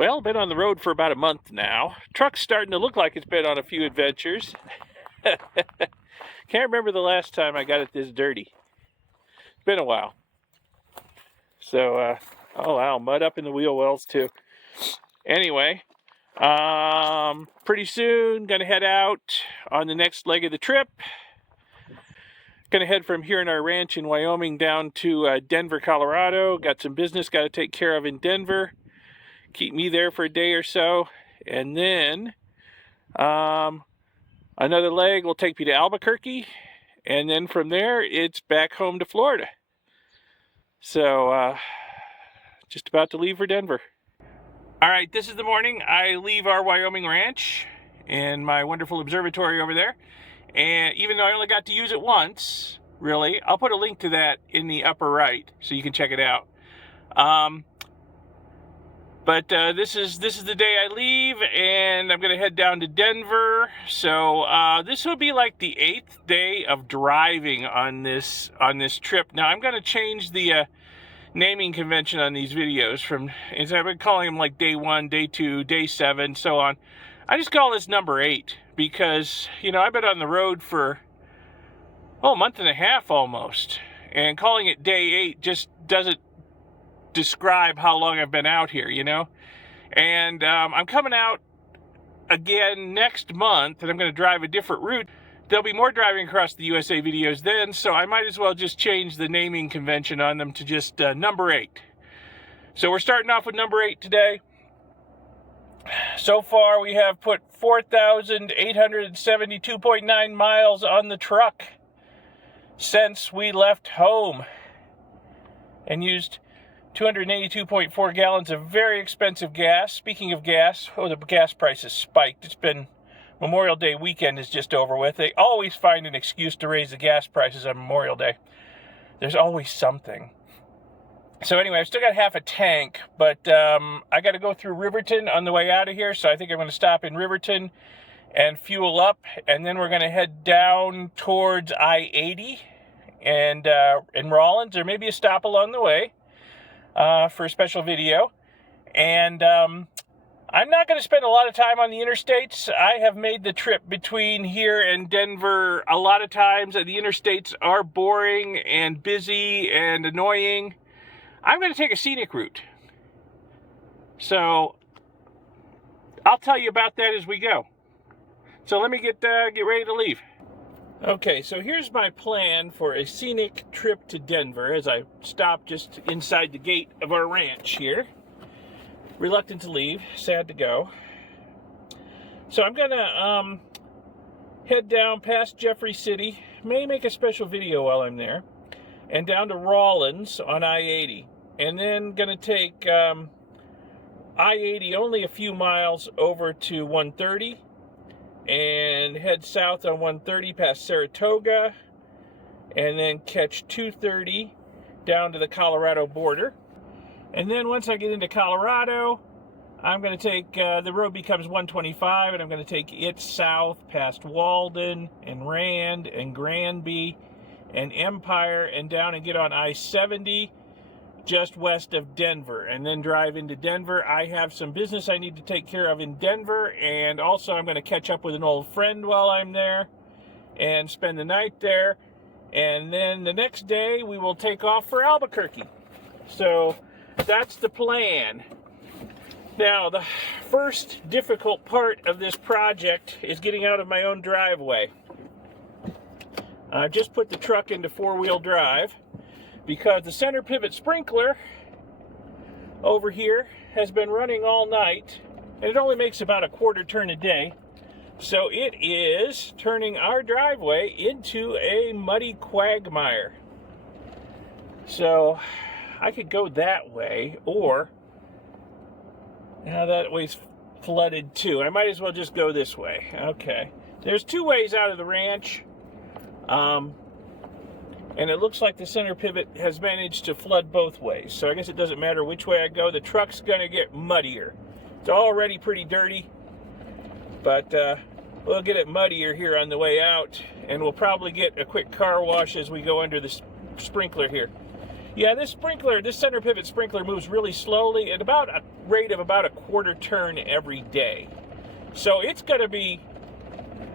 Well, been on the road for about a month now. Truck's starting to look like it's been on a few adventures. Can't remember the last time I got it this dirty. It's been a while. So, oh wow, mud up in the wheel wells too. Anyway, pretty soon gonna head out on the next leg of the trip. Gonna head from here in our ranch in Wyoming down to Denver, Colorado. Got some business got to take care of in Denver. Keep me there for a day or so, and then another leg will take me to Albuquerque, and then from there it's back home to Florida. So just about to leave for Denver. All right, this is the morning I leave our Wyoming ranch and my wonderful observatory over there. And even though I only got to use it once, really, I'll put a link to that in the upper right so you can check it out. But this is the day I leave, and I'm going to head down to Denver. So this will be like the 8th day of driving on this trip. Now I'm going to change the naming convention on these videos from, instead I've been calling them like day 1, day 2, day 7, so on. I just call this number 8 because, you know, I've been on the road for a month and a half almost, and calling it day 8 just doesn't describe how long I've been out here, you know. And I'm coming out again next month, and I'm going to drive a different route. There'll be more driving across the USA videos then, so I might as well just change the naming convention on them to just number 8. So we're starting off with number 8 today. So far we have put 4,872.9 miles on the truck since we left home, and used 282.4 gallons of very expensive gas. Speaking of gas, the gas price has spiked. It's been Memorial Day weekend is just over with. They always find an excuse to raise the gas prices on Memorial Day. There's always something. So anyway, I've still got half a tank, but I got to go through Riverton on the way out of here, so I think I'm going to stop in Riverton and fuel up, and then we're going to head down towards I-80 and in Rawlins, or maybe a stop along the way for a special video. And I'm not going to spend a lot of time on the interstates. I have made the trip between here and Denver a lot of times, and the interstates are boring and busy and annoying. I'm going to take a scenic route. So I'll tell you about that as we go. So let me get ready to leave. Okay, so here's my plan for a scenic trip to Denver as I stop just inside the gate of our ranch here. Reluctant to leave, sad to go. So I'm gonna head down past Jeffrey City, may make a special video while I'm there, and down to Rawlins on I-80. And then gonna take I-80 only a few miles over to 130 and head south on 130 past Saratoga, and then catch 230 down to the Colorado border. And then once I get into Colorado, I'm going to take, the road becomes 125, and I'm going to take it south past Walden and Rand and Granby and Empire and down and get on I-70 just west of Denver, and then drive into Denver. I have some business I need to take care of in Denver, and also I'm going to catch up with an old friend while I'm there and spend the night there. And then the next day we will take off for Albuquerque. So that's the plan. Now, the first difficult part of this project is getting out of my own driveway. I've just put the truck into 4-wheel drive because the center pivot sprinkler over here has been running all night, and it only makes about a quarter turn a day. So it is turning our driveway into a muddy quagmire. So I could go that way, or now that way's flooded too. I might as well just go this way. Okay. There's 2 ways out of the ranch. And it looks like the center pivot has managed to flood both ways. So I guess it doesn't matter which way I go. The truck's going to get muddier. It's already pretty dirty, but we'll get it muddier here on the way out, and we'll probably get a quick car wash as we go under the sprinkler here. Yeah, this center pivot sprinkler moves really slowly at about a rate of about a quarter turn every day. So it's going to be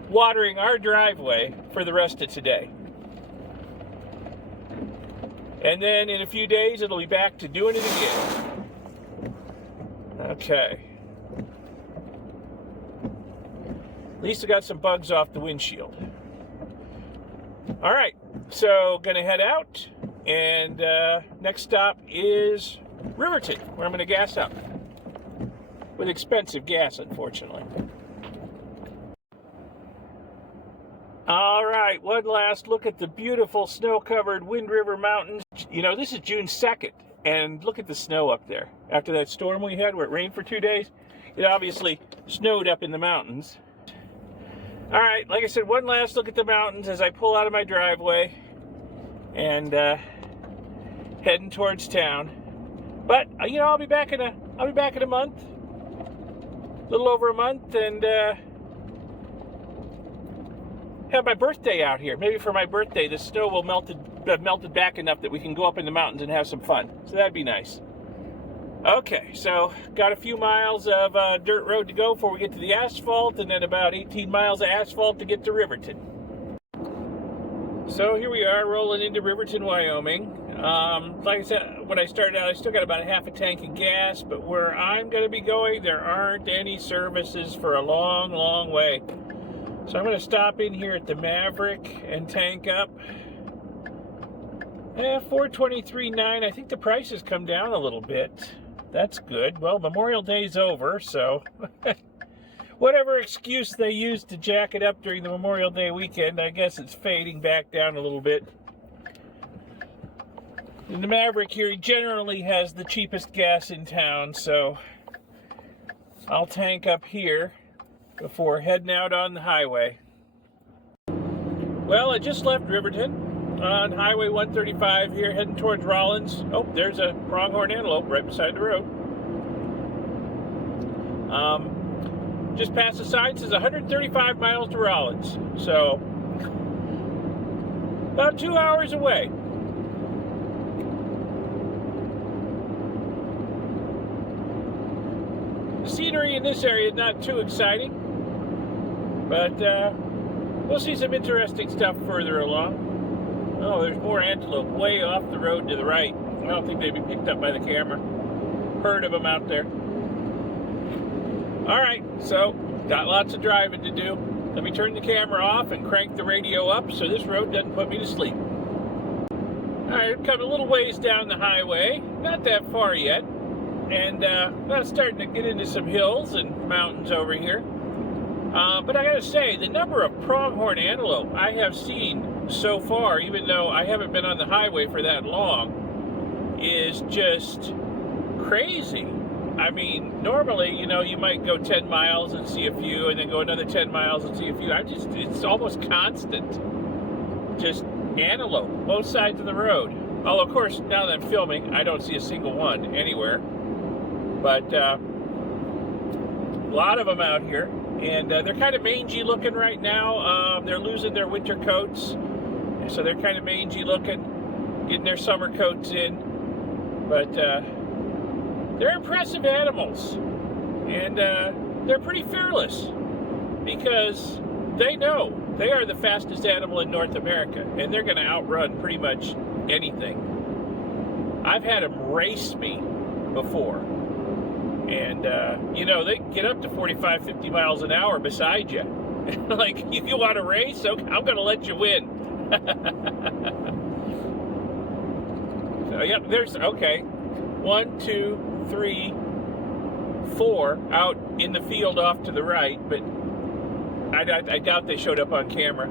watering our driveway for the rest of today. And then in a few days, it'll be back to doing it again. Okay. At least I got some bugs off the windshield. All right, so gonna head out, and next stop is Riverton, where I'm gonna gas up. With expensive gas, unfortunately. All right, one last look at the beautiful snow-covered Wind River Mountains. You know, this is June 2nd, and look at the snow up there. After that storm we had where it rained for 2 days, it obviously snowed up in the mountains. All right, like I said, one last look at the mountains as I pull out of my driveway and heading towards town. But you know, I'll be back in a month, a little over a month, and have my birthday out here. Maybe for my birthday, the snow will have melted back enough that we can go up in the mountains and have some fun. So that'd be nice. Okay, so got a few miles of dirt road to go before we get to the asphalt, and then about 18 miles of asphalt to get to Riverton. So here we are rolling into Riverton, Wyoming. Like I said, when I started out, I still got about a half a tank of gas, but where I'm going to be going, there aren't any services for a long, long way. So I'm going to stop in here at the Maverick and tank up. $423.9. I think the price has come down a little bit. That's good. Well, Memorial Day's over, so whatever excuse they used to jack it up during the Memorial Day weekend, I guess it's fading back down a little bit. And the Maverick here generally has the cheapest gas in town, so I'll tank up here before heading out on the highway. Well, I just left Riverton on Highway 135 here, heading towards Rollins. Oh, there's a pronghorn antelope right beside the road. Just past the sign, says 135 miles to Rollins. So, about 2 hours away. The scenery in this area is not too exciting, but we'll see some interesting stuff further along. Oh, there's more antelope way off the road to the right. I don't think they'd be picked up by the camera. Herd of them out there. All right, so got lots of driving to do. Let me turn the camera off and crank the radio up so this road doesn't put me to sleep. All right, I've come a little ways down the highway. Not that far yet. And I'm starting to get into some hills and mountains over here. But I gotta say, the number of pronghorn antelope I have seen so far, even though I haven't been on the highway for that long, is just crazy. I mean, normally, you know, you might go 10 miles and see a few, and then go another 10 miles and see a few. It's almost constant. Just antelope, both sides of the road. Although, of course, now that I'm filming, I don't see a single one anywhere. But a lot of them out here. And they're kind of mangy looking right now. They're losing their winter coats. So they're kind of mangy looking, getting their summer coats in. But they're impressive animals. And they're pretty fearless. Because they know they are the fastest animal in North America. And they're going to outrun pretty much anything. I've had them race me before. And, you know, they can get up to 45, 50 miles an hour beside you. Like, you want to race? Okay, I'm going to let you win. So, yep, there's, okay. 1, 2, 3, 4 out in the field off to the right, but I doubt they showed up on camera.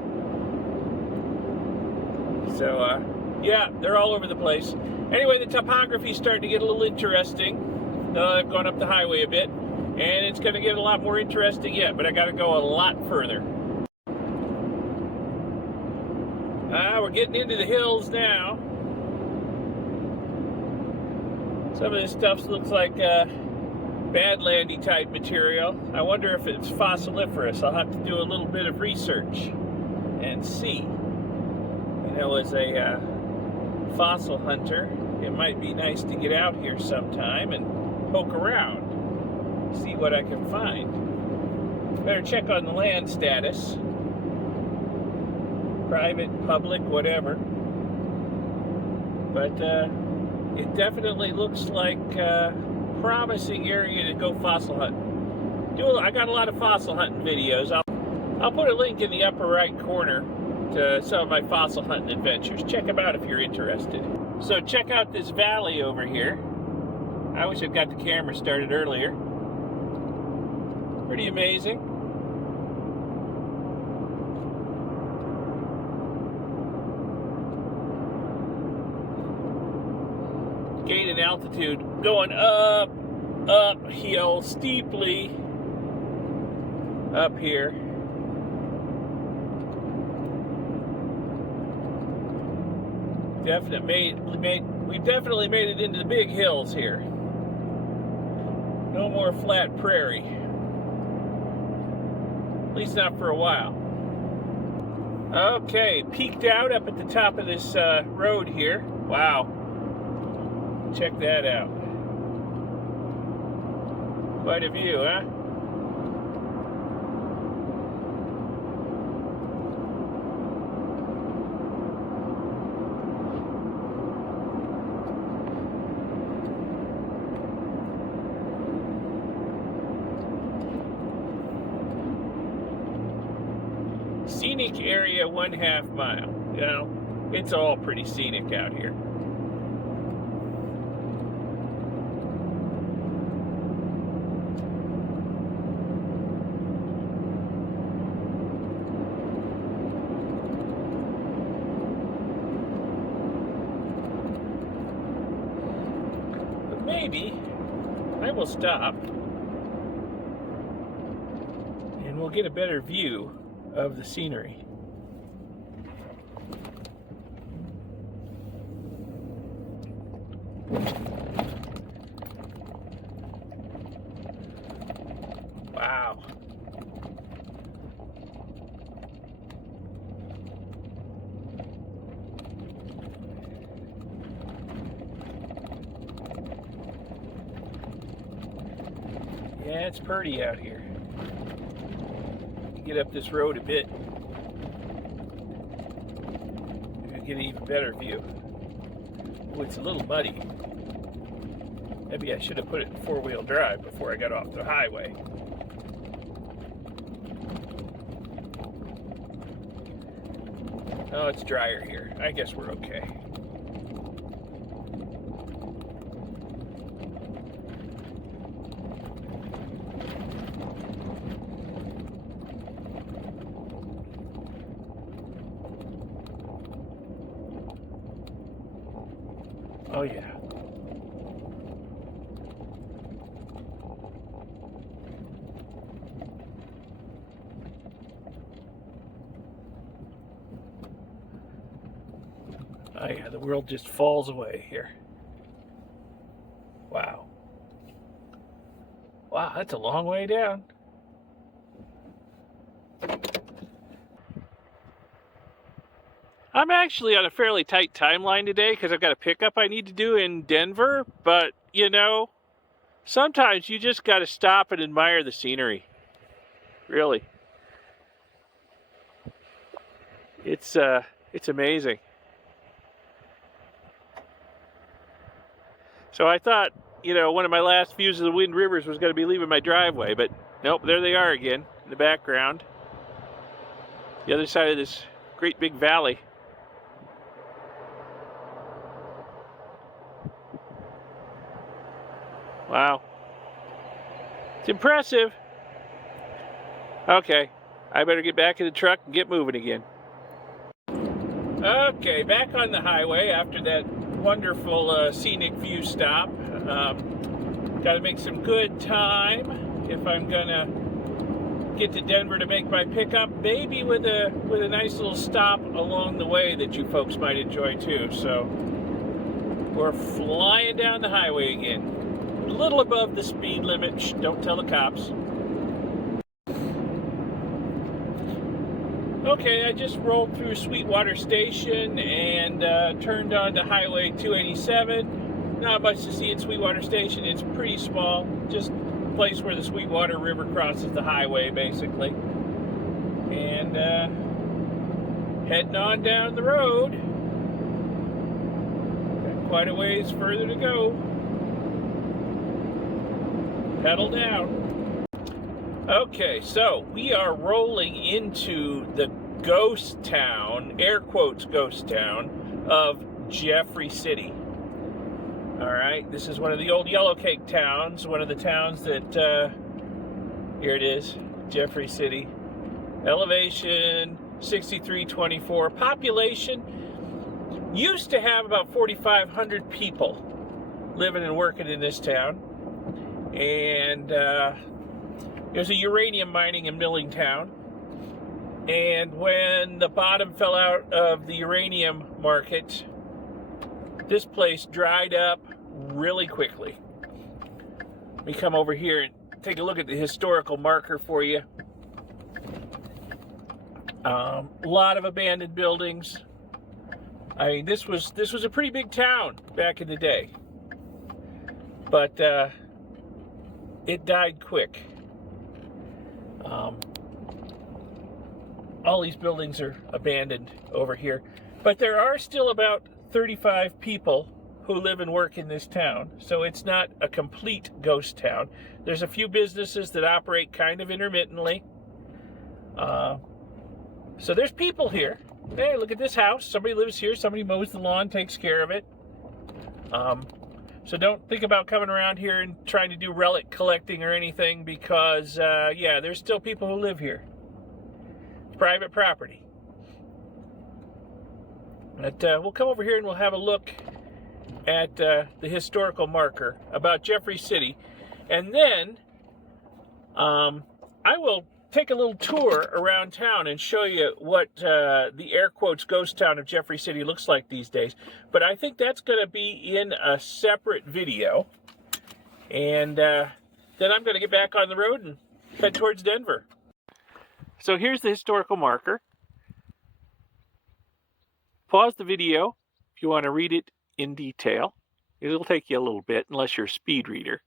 So, yeah, they're all over the place. Anyway, the topography's starting to get a little interesting. I've gone up the highway a bit, and it's going to get a lot more interesting yet, but I got to go a lot further. We're getting into the hills now. Some of this stuff looks like badlandy type material. I wonder if it's fossiliferous. I'll have to do a little bit of research and see. You know, as a fossil hunter, it might be nice to get out here sometime and poke around, see what I can find. Better check on the land status. Private, public, whatever. But it definitely looks like a promising area to go fossil hunting. I got a lot of fossil hunting videos. I'll put a link in the upper right corner to some of my fossil hunting adventures. Check them out if you're interested. So check out this valley over here. I wish I'd got the camera started earlier. Pretty amazing. Gain in altitude going uphill steeply up here. We definitely made it into the big hills here. No more flat prairie. At least not for a while. Okay, peeked out up at the top of this road here. Wow. Check that out. Quite a view, huh? Scenic area 1/2 mile. You know, it's all pretty scenic out here. But maybe I will stop and we'll get a better view of the scenery. Wow. Yeah, it's pretty out here. Get up this road a bit. Maybe get an even better view. Oh, it's a little muddy. Maybe I should have put it in 4-wheel drive before I got off the highway. Oh, it's drier here. I guess we're okay. Oh yeah. Oh yeah, the world just falls away here. Wow. Wow, that's a long way down. I'm actually on a fairly tight timeline today because I've got a pickup I need to do in Denver, but you know, sometimes you just got to stop and admire the scenery. Really. It's amazing. So I thought, you know, one of my last views of the Wind Rivers was going to be leaving my driveway, but nope, there they are again in the background. The other side of this great big valley. Wow. It's impressive. Okay, I better get back in the truck and get moving again. Okay, back on the highway after that wonderful scenic view stop. Got to make some good time if I'm gonna get to Denver to make my pickup. Maybe with a nice little stop along the way that you folks might enjoy too. So we're flying down the highway again. A little above the speed limit. Shh, don't tell the cops. Okay, I just rolled through Sweetwater Station and turned onto Highway 287. Not much to see at Sweetwater Station. It's pretty small, just a place where the Sweetwater River crosses the highway, basically. And heading on down the road. Got quite a ways further to go. Pedal down. Okay, so we are rolling into the ghost town, air quotes ghost town, of Jeffrey City. All right, this is one of the old yellowcake towns, one of the towns that, here it is, Jeffrey City. Elevation, 6324. Population, used to have about 4,500 people living and working in this town. And, there's a uranium mining and milling town, and when the bottom fell out of the uranium market, this place dried up really quickly. Let me come over here and take a look at the historical marker for you. A lot of abandoned buildings. I mean, this was a pretty big town back in the day, but it died quick. All these buildings are abandoned over here, but there are still about 35 people who live and work in this town, so it's not a complete ghost town. There's a few businesses that operate kind of intermittently. So there's people here. Hey, look at this house. Somebody lives here. Somebody mows the lawn, takes care of it. So don't think about coming around here and trying to do relic collecting or anything, because, yeah, there's still people who live here. It's private property. But we'll come over here and we'll have a look at the historical marker about Jeffrey City. And then I will take a little tour around town and show you what the air quotes ghost town of Jeffrey City looks like these days. But I think that's going to be in a separate video. And then I'm going to get back on the road and head towards Denver. So here's the historical marker. Pause the video if you want to read it in detail. It'll take you a little bit unless you're a speed reader.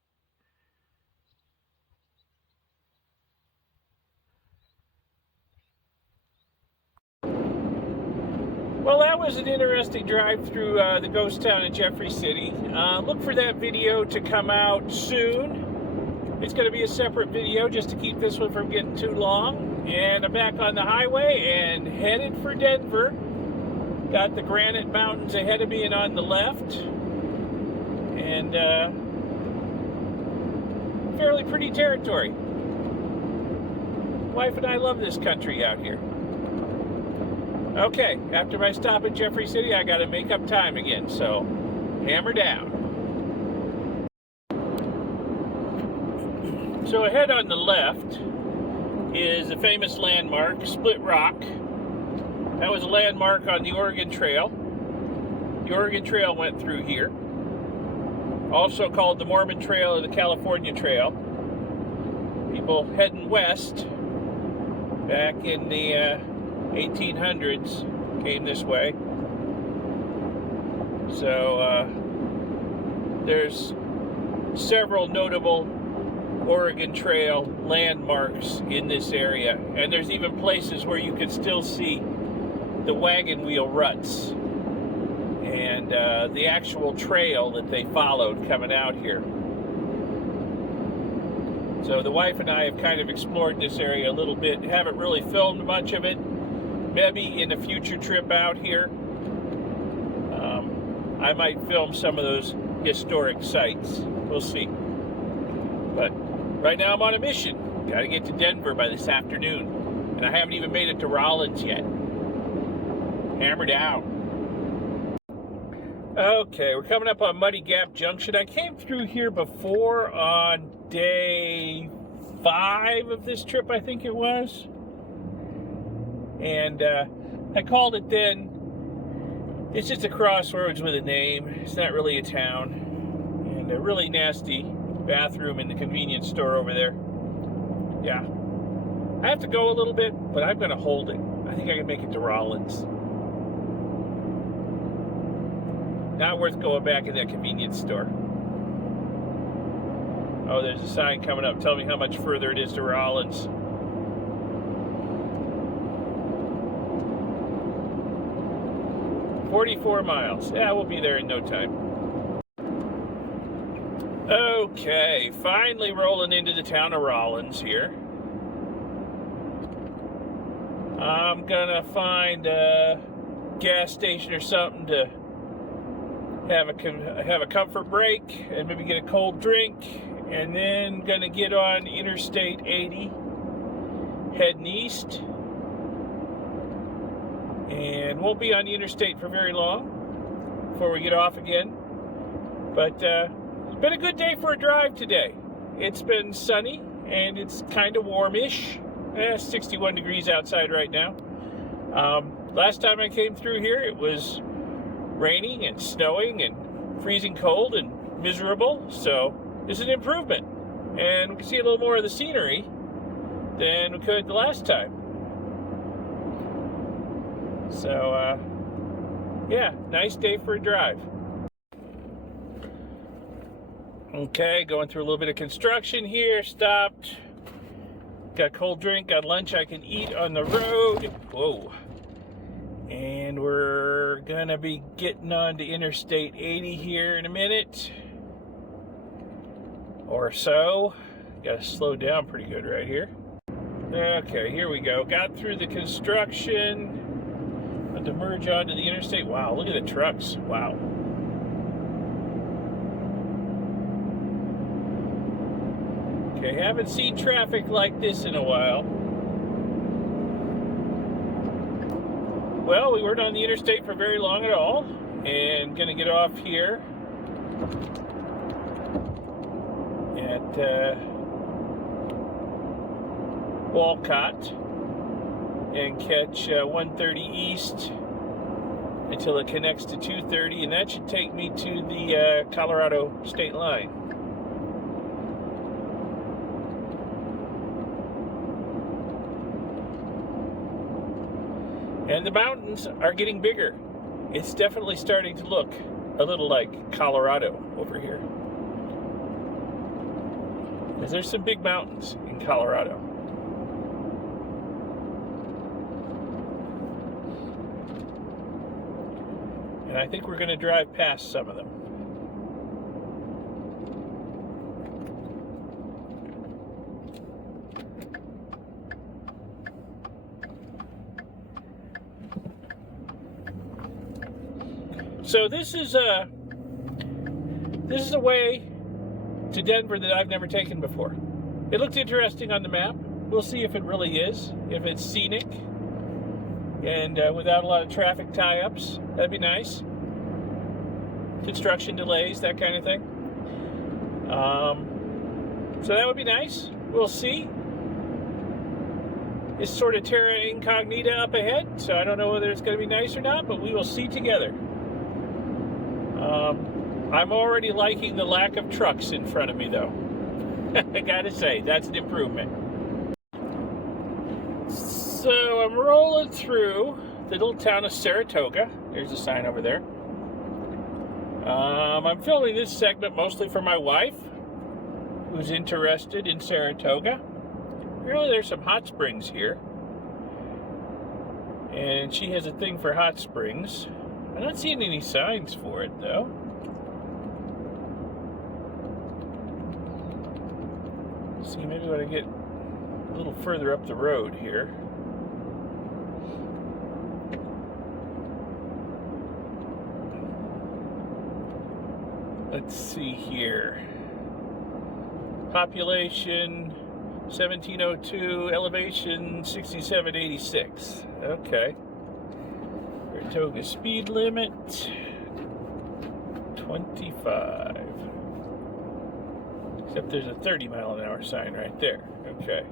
Well, that was an interesting drive through the ghost town of Jeffrey City. Look for that video to come out soon. It's going to be a separate video just to keep this one from getting too long. And I'm back on the highway and headed for Denver. Got the Granite Mountains ahead of me and on the left. And fairly pretty territory. Wife and I love this country out here. Okay, after my stop at Jeffrey City, I got to make up time again, so hammer down. So ahead on the left is a famous landmark, Split Rock. That was a landmark on the Oregon Trail. The Oregon Trail went through here. Also called the Mormon Trail or the California Trail. People heading west back in the 1800s came this way. So there's several notable Oregon Trail landmarks in this area, and there's even places where you can still see the wagon wheel ruts and the actual trail that they followed coming out here. So the wife and I have kind of explored this area a little bit. Haven't really filmed much of it. Maybe in a future trip out here, I might film some of those historic sites. We'll see. But right now I'm on a mission. Got to get to Denver by this afternoon. And I haven't even made it to Rollins yet. Hammer down. Okay, we're coming up on Muddy Gap Junction. I came through here before on day 5 of this trip, I think it was. And I called it then. It's just a crossroads with a name. It's not really a town. And a really nasty bathroom in the convenience store over there. Yeah. I have to go a little bit, but I'm going to hold it. I think I can make it to Rollins. Not worth going back in that convenience store. Oh, there's a sign coming up telling me how much further it is to Rollins. "44 miles. Yeah, we'll be there in no time. Okay, finally rolling into the town of Rollins here. I'm gonna find a gas station or something to have a comfort break and maybe get a cold drink, and then gonna get on Interstate 80 heading east, and won't be on the interstate for very long before we get off again. But it's been a good day for a drive today. It's been sunny and it's kind of warmish. 61 degrees outside right now. Last time I came through here, it was raining and snowing and freezing cold and miserable, so this is an improvement, and we can see a little more of the scenery than we could the last time. So yeah, nice day for a drive. Okay, going through a little bit of construction here. Stopped, got a cold drink, got lunch I can eat on the road. Whoa. And we're gonna be getting on to Interstate 80 here in a minute or so. Gotta slow down pretty good right here. Okay, here we go. Got through the construction. About to merge onto the interstate. Wow, look at the trucks. Wow. Okay, haven't seen traffic like this in a while. Well, we weren't on the interstate for very long at all, and gonna get off here at Walcott and catch 130 east until it connects to 230, and that should take me to the Colorado state line. And the mountains are getting bigger. It's definitely starting to look a little like Colorado over here. Because there's some big mountains in Colorado. And I think we're going to drive past some of them. So this is a way to Denver that I've never taken before. It looked interesting on the map. We'll see if it really is, if it's scenic and without a lot of traffic tie-ups. That'd be nice. Construction delays, that kind of thing. So that would be nice. We'll see. It's sort of terra incognita up ahead, so I don't know whether it's going to be nice or not, but we will see together. I'm already liking the lack of trucks in front of me, though. I gotta say, that's an improvement. So I'm rolling through the little town of Saratoga. There's a sign over there. I'm filming this segment mostly for my wife, who's interested in Saratoga. Really, there's some hot springs here, and she has a thing for hot springs. I'm not seeing any signs for it, though. See, maybe when I get a little further up the road here. Let's see here. Population 1702, elevation 6786. Okay. Saratoga speed limit 25. Except there's a 30-mile-an-hour sign right there. Okay.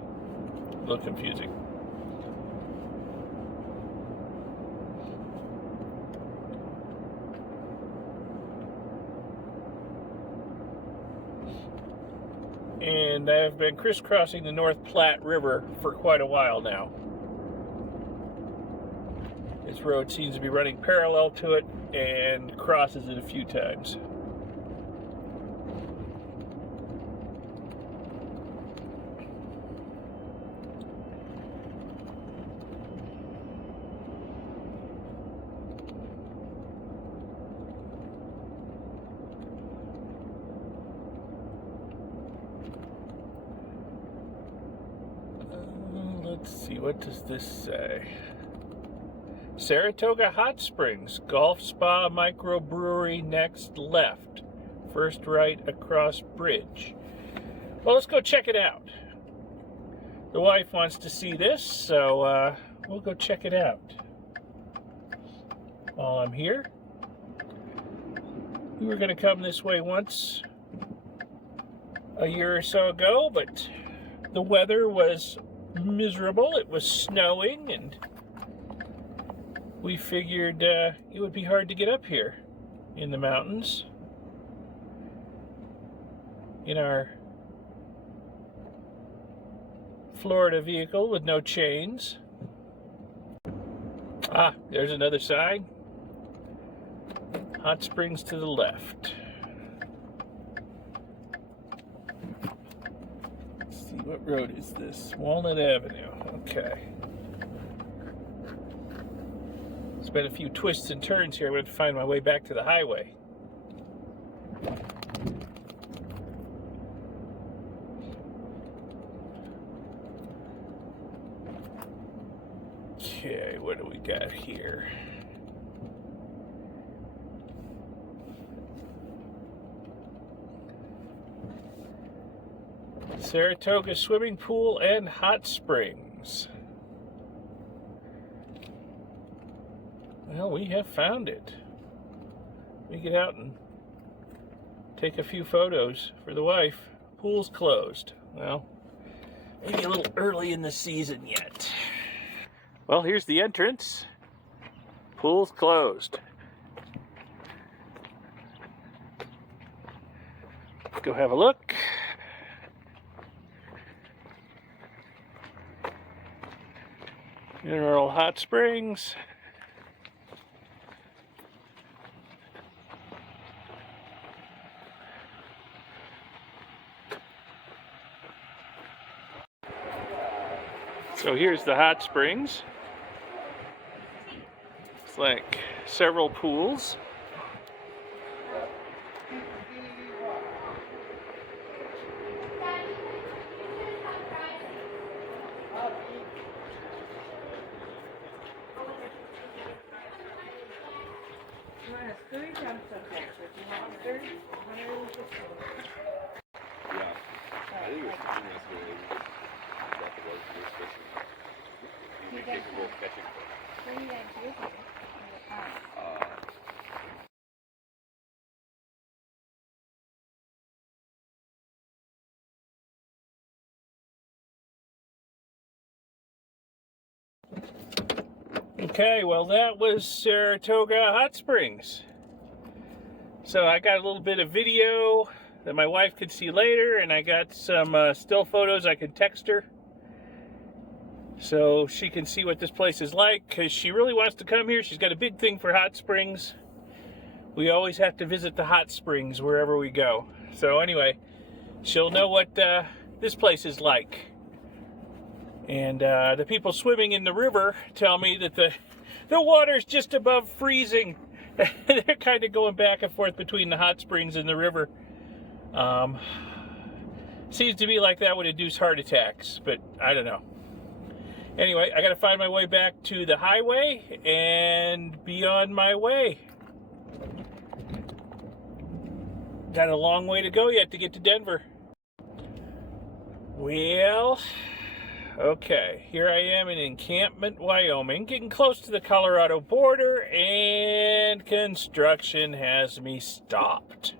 A little confusing. And I've been crisscrossing the North Platte River for quite a while now. This road seems to be running parallel to it and crosses it a few times. Let's see, what does this say? Saratoga Hot Springs, Golf Spa Microbrewery next left. First right across bridge. Well, let's go check it out. The wife wants to see this, so we'll go check it out. While I'm here, we were going to come this way once a year or so ago, but the weather was miserable. It was snowing, and we figured it would be hard to get up here in the mountains in our Florida vehicle with no chains. Ah, there's another side. Hot Springs to the left. Let's see, what road is this? Walnut Avenue. Okay. There's been a few twists and turns here. I'm going to find my way back to the highway. Okay, what do we got here? Saratoga Swimming Pool and Hot Springs. Well, we have found it. We get out and take a few photos for the wife. Pool's closed. Well, maybe a little early in the season yet. Well, here's the entrance. Pool's closed. Let's go have a look. Mineral Hot Springs. So here's the hot springs. It's like several pools. Okay, well, that was Saratoga Hot Springs. So I got a little bit of video that my wife could see later, and I got some still photos I could text her so she can see what this place is like, because she really wants to come here. She's got a big thing for hot springs. We always have to visit the hot springs wherever we go. So anyway, she'll know what this place is like. And the people swimming in the river tell me that the water's just above freezing. They're kind of going back and forth between the hot springs and the river. Seems to be like that would induce heart attacks, but I don't know. Anyway, I got to find my way back to the highway and be on my way. Got a long way to go yet to get to Denver. Well, okay, here I am in Encampment, Wyoming, getting close to the Colorado border, and construction has me stopped.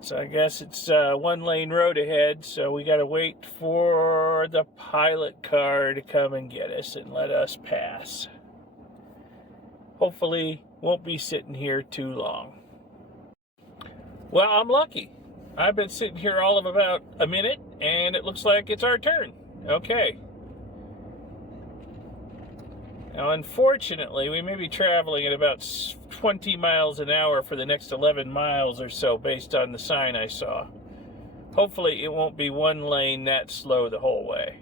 So I guess it's a one-lane road ahead, so we got to wait for the pilot car to come and get us and let us pass. Hopefully, won't be sitting here too long. Well, I'm lucky. I've been sitting here all of about a minute, and it looks like it's our turn. Okay. Now, unfortunately, we may be traveling at about 20 miles an hour for the next 11 miles or so, based on the sign I saw. Hopefully, it won't be one lane that slow the whole way.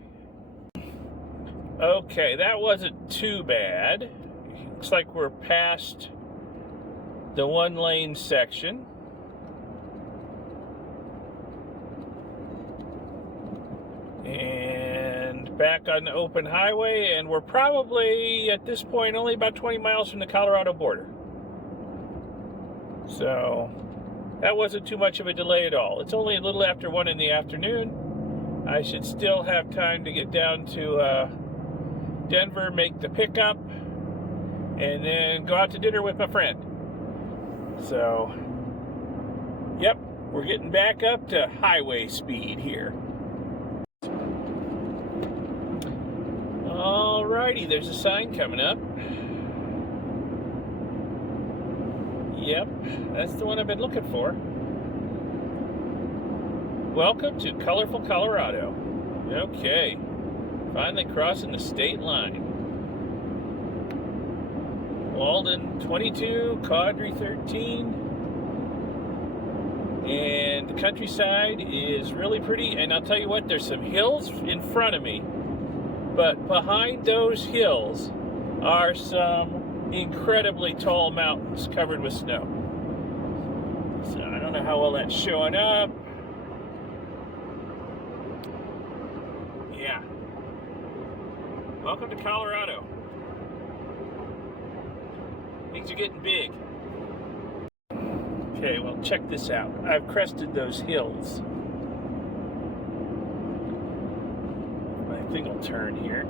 Okay, that wasn't too bad. Looks like we're past the one lane section. And back on the open highway, and we're probably at this point only about 20 miles from the Colorado border. So that wasn't too much of a delay at all. It's only a little after 1 in the afternoon. I should still have time to get down to Denver, make the pickup, and then go out to dinner with my friend. So, yep, we're getting back up to highway speed here. Alrighty, there's a sign coming up. Yep, that's the one I've been looking for. Welcome to colorful Colorado. Okay, finally crossing the state line. Walden 22, Caudry 13. And the countryside is really pretty. And I'll tell you what, there's some hills in front of me. But behind those hills are some incredibly tall mountains covered with snow. So I don't know how well that's showing up. Yeah. Welcome to Colorado. Things are getting big. Okay, well, check this out. I've crested those hills. My thing will turn here.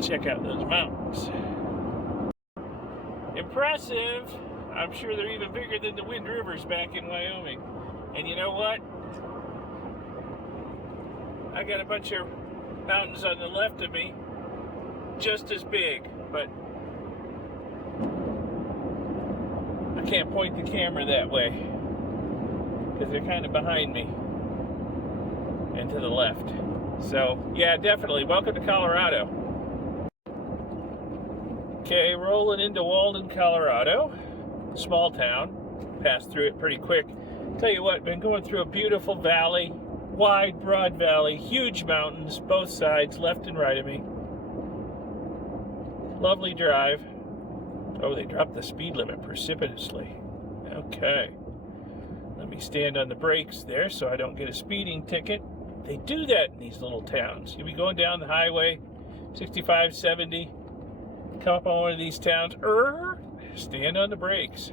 Check out those mountains. Impressive. I'm sure they're even bigger than the Wind Rivers back in Wyoming. And you know what? I got a bunch of mountains on the left of me, just as big, but I can't point the camera that way because they're kind of behind me and to the left. So, yeah, definitely. Welcome to Colorado. Okay, rolling into Walden, Colorado. Small town. Passed through it pretty quick. Tell you what, been going through a beautiful valley. Wide, broad valley. Huge mountains, both sides, left and right of me. Lovely drive. Oh, they dropped the speed limit precipitously. Okay. Let me stand on the brakes there so I don't get a speeding ticket. They do that in these little towns. You'll be going down the highway, 65, 70, come up on one of these towns, stand on the brakes.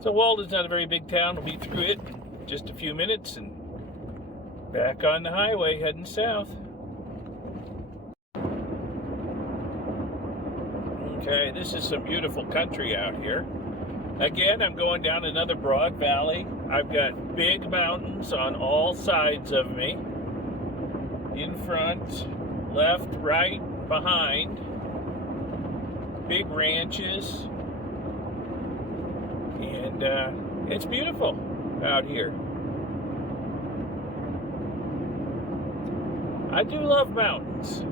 So Walden's not a very big town. We'll be through it in just a few minutes and back on the highway heading south. Okay, this is some beautiful country out here. Again, I'm going down another broad valley. I've got big mountains on all sides of me. In front, left, right, behind. Big ranches. And it's beautiful out here. I do love mountains.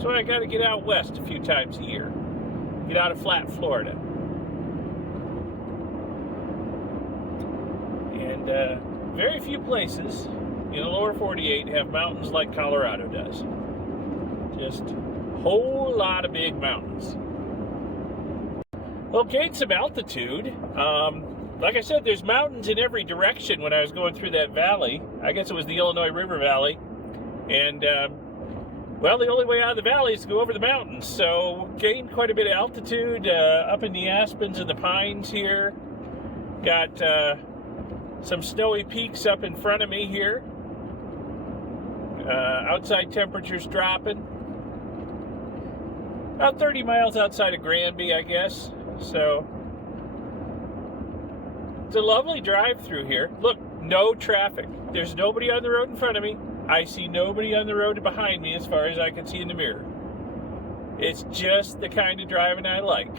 So I got to get out west a few times a year. Get out of flat Florida. And very few places in the lower 48 have mountains like Colorado does. Just a whole lot of big mountains. Well, gained some altitude. Like I said, there's mountains in every direction when I was going through that valley. I guess it was the Illinois River Valley. And, well, the only way out of the valley is to go over the mountains. So, gained quite a bit of altitude up in the aspens and the pines here. Got some snowy peaks up in front of me here. Outside temperatures dropping. About 30 miles outside of Granby, I guess. So, it's a lovely drive through here. Look, no traffic. There's nobody on the road in front of me. I see nobody on the road behind me as far as I can see in the mirror. It's just the kind of driving I like.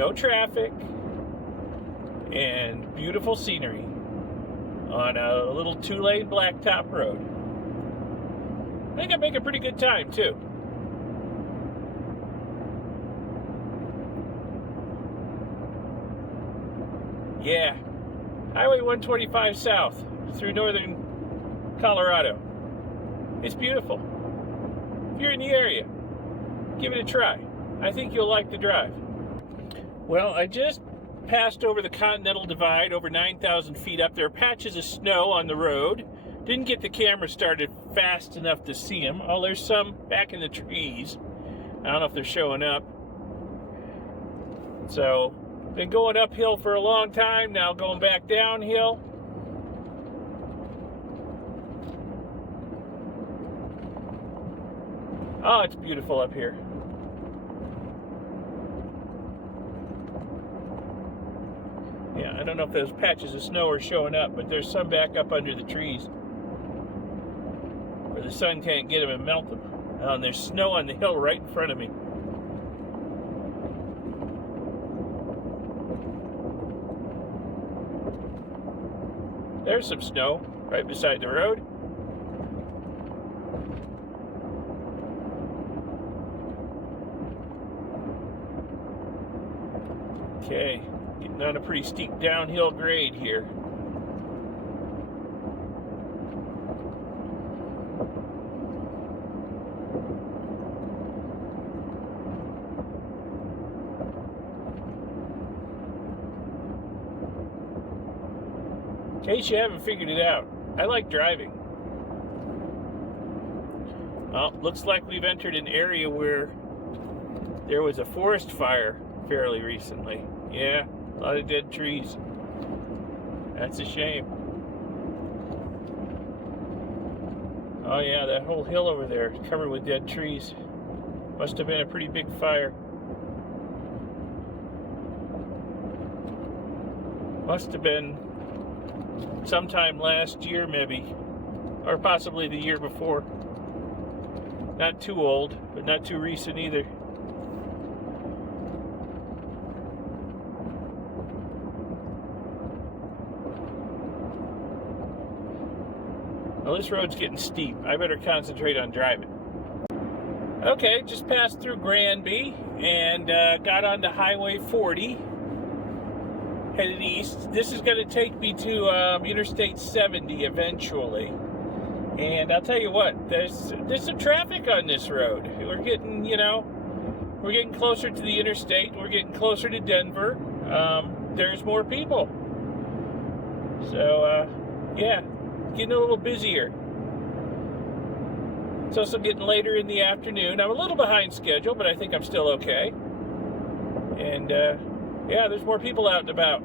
no traffic, and beautiful scenery on a little 2-lane blacktop road. I think I make a pretty good time too. Yeah, Highway 125 south through northern Colorado. It's beautiful. If you're in the area, give it a try. I think you'll like the drive. Well, I just passed over the Continental Divide, over 9,000 feet up. There are patches of snow on the road. Didn't get the camera started fast enough to see them. Oh, there's some back in the trees. I don't know if they're showing up. So, been going uphill for a long time, now going back downhill. Oh, it's beautiful up here. Yeah, I don't know if those patches of snow are showing up, but there's some back up under the trees where the sun can't get them and melt them. Oh, and there's snow on the hill right in front of me. There's some snow right beside the road. Okay, getting on a pretty steep downhill grade here. In case you haven't figured it out, I like driving. Well, looks like we've entered an area where there was a forest fire fairly recently. Yeah, a lot of dead trees. That's a shame. Oh yeah, that whole hill over there is covered with dead trees. Must have been a pretty big fire. Must have been sometime last year maybe, or possibly the year before. Not too old, but not too recent either. Well, this road's getting steep. I better concentrate on driving. Okay, just passed through Granby and got onto Highway 40. Headed east. This is going to take me to Interstate 70 eventually. And I'll tell you what, there's some traffic on this road. We're getting, we're getting closer to the interstate. We're getting closer to Denver. There's more people. So, yeah, getting a little busier. It's also getting later in the afternoon. I'm a little behind schedule, but I think I'm still okay. And, yeah, there's more people out and about.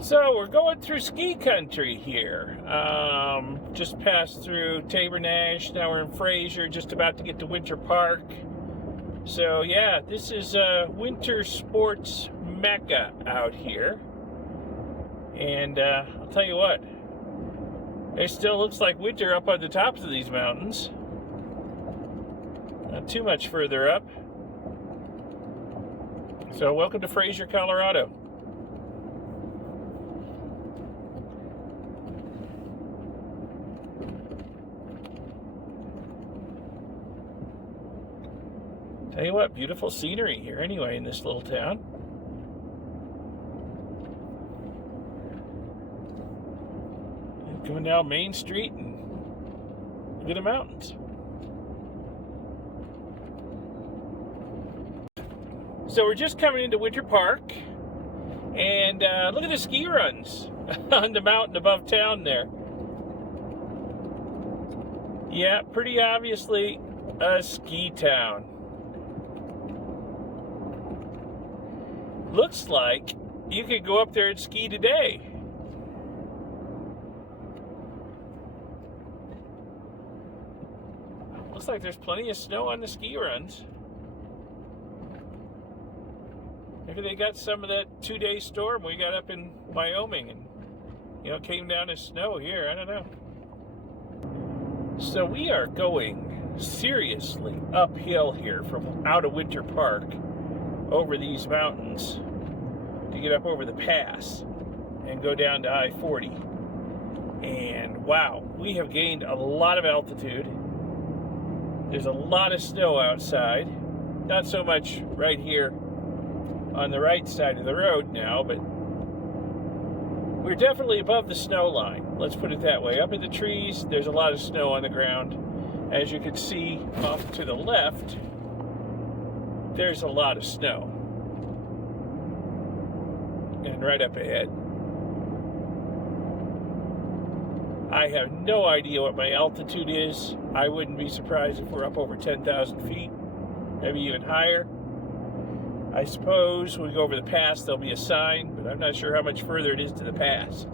So we're going through ski country here. Just passed through Tabernash. Now we're in Fraser, just about to get to Winter Park. So yeah, this is a winter sports mecca out here. And I'll tell you what, it still looks like winter up on the tops of these mountains. Not too much further up. So welcome to Fraser, Colorado. Tell you what, beautiful scenery here anyway in this little town. Going down Main Street and look at the mountains. So we're just coming into Winter Park, and look at the ski runs on the mountain above town there. Yeah, pretty obviously a ski town. Looks like you could go up there and ski today. Looks like there's plenty of snow on the ski runs. Maybe they got some of that 2-day storm we got up in Wyoming and, came down as snow here. I don't know. So we are going seriously uphill here from out of Winter Park. over these mountains to get up over the pass and go down to I-40. And wow, we have gained a lot of altitude. There's a lot of snow outside. Not so much right here on the right side of the road now, but we're definitely above the snow line. Let's put it that way. Up in the trees, there's a lot of snow on the ground. As you can see off to the left, there's a lot of snow. And right up ahead, I have no idea what my altitude is. I wouldn't be surprised if we're up over 10,000 feet, maybe even higher. I suppose when we go over the pass, there'll be a sign, but I'm not sure how much further it is to the pass.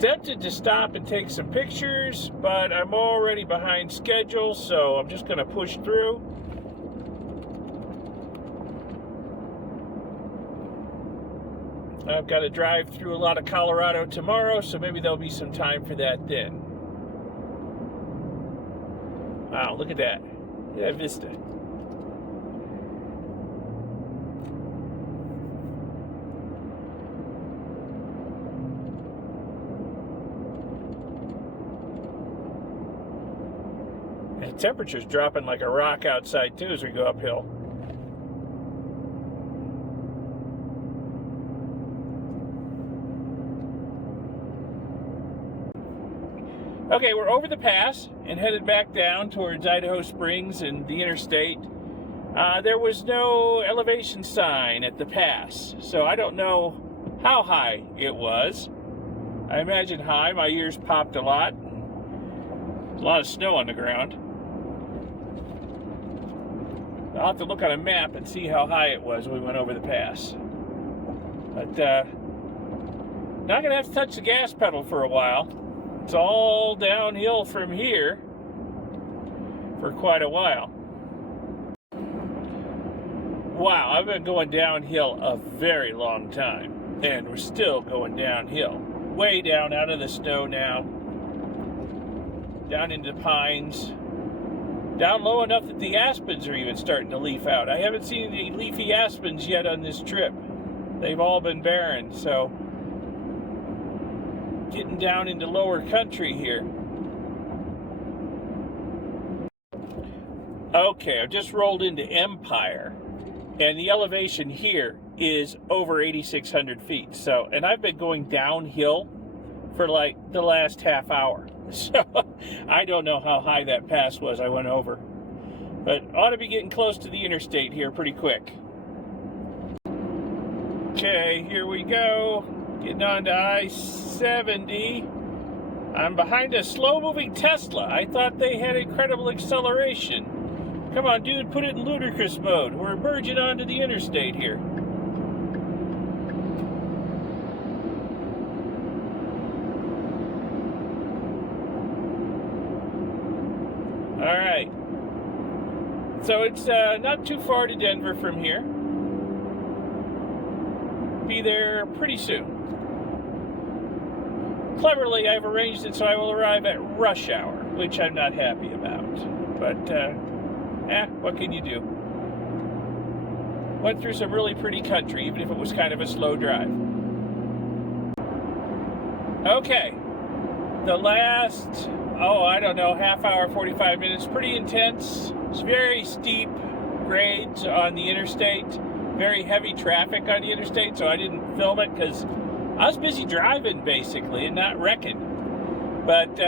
Tempted to stop and take some pictures, but I'm already behind schedule, so I'm just going to push through. I've got to drive through a lot of Colorado tomorrow, so maybe there'll be some time for that then. Wow, look at that. Look at that vista. And the temperature's dropping like a rock outside too as we go uphill. Okay, we're over the pass and headed back down towards Idaho Springs and the interstate. There was no elevation sign at the pass, so I don't know how high it was. I imagine high. My ears popped a lot. A lot of snow on the ground. I'll have to look on a map and see how high it was when we went over the pass. But not going to have to touch the gas pedal for a while. It's all downhill from here for quite a while. Wow, I've been going downhill a very long time, and we're still going downhill. Way down out of the snow now, down into the pines, down low enough that the aspens are even starting to leaf out. I haven't seen any leafy aspens yet on this trip. They've all been barren, so getting down into lower country here. Okay, I've just rolled into Empire, and the elevation here is over 8,600 feet. So, and I've been going downhill for like the last half hour. So, I don't know how high that pass was I went over. But ought to be getting close to the interstate here pretty quick. Okay, here we go. Getting on to I-70. I'm behind a slow-moving Tesla. I thought they had incredible acceleration. Come on, dude, put it in ludicrous mode. We're merging onto the interstate here. All right. So it's not too far to Denver from here. Be there pretty soon. Cleverly, I've arranged it so I will arrive at rush hour, which I'm not happy about. But, what can you do? Went through some really pretty country, even if it was kind of a slow drive. Okay. The last, I don't know, half hour, 45 minutes, pretty intense. It's very steep grades on the interstate. Very heavy traffic on the interstate, so I didn't film it because I was busy driving, basically, and not wrecking. But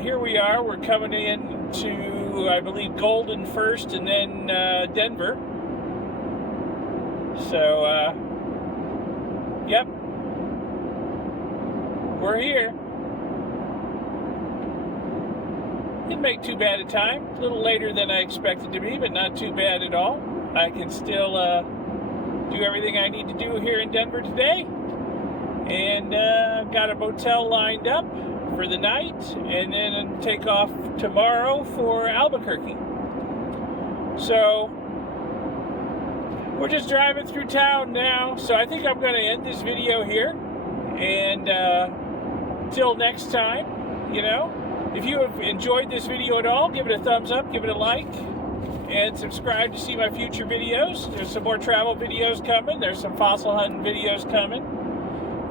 here we are. We're coming in to, I believe, Golden first, and then Denver. So, yep. We're here. Didn't make too bad a time. A little later than I expected to be, but not too bad at all. I can still do everything I need to do here in Denver today. And got a motel lined up for the night, and then take off tomorrow for Albuquerque. So we're just driving through town now, so I think I'm going to end this video here, and till next time, you know, If you have enjoyed this video at all, give it a thumbs up, give it a like, and subscribe to see my future videos. There's some more travel videos coming. There's some fossil hunting videos coming.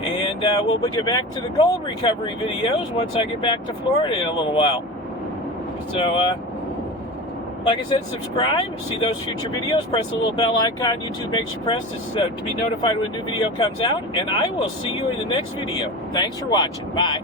And we'll get back to the gold recovery videos once I get back to Florida in a little while. So, like I said, subscribe, see those future videos, press the little bell icon YouTube makes you press to be notified when a new video comes out, and I will see you in the next video. Thanks for watching. Bye.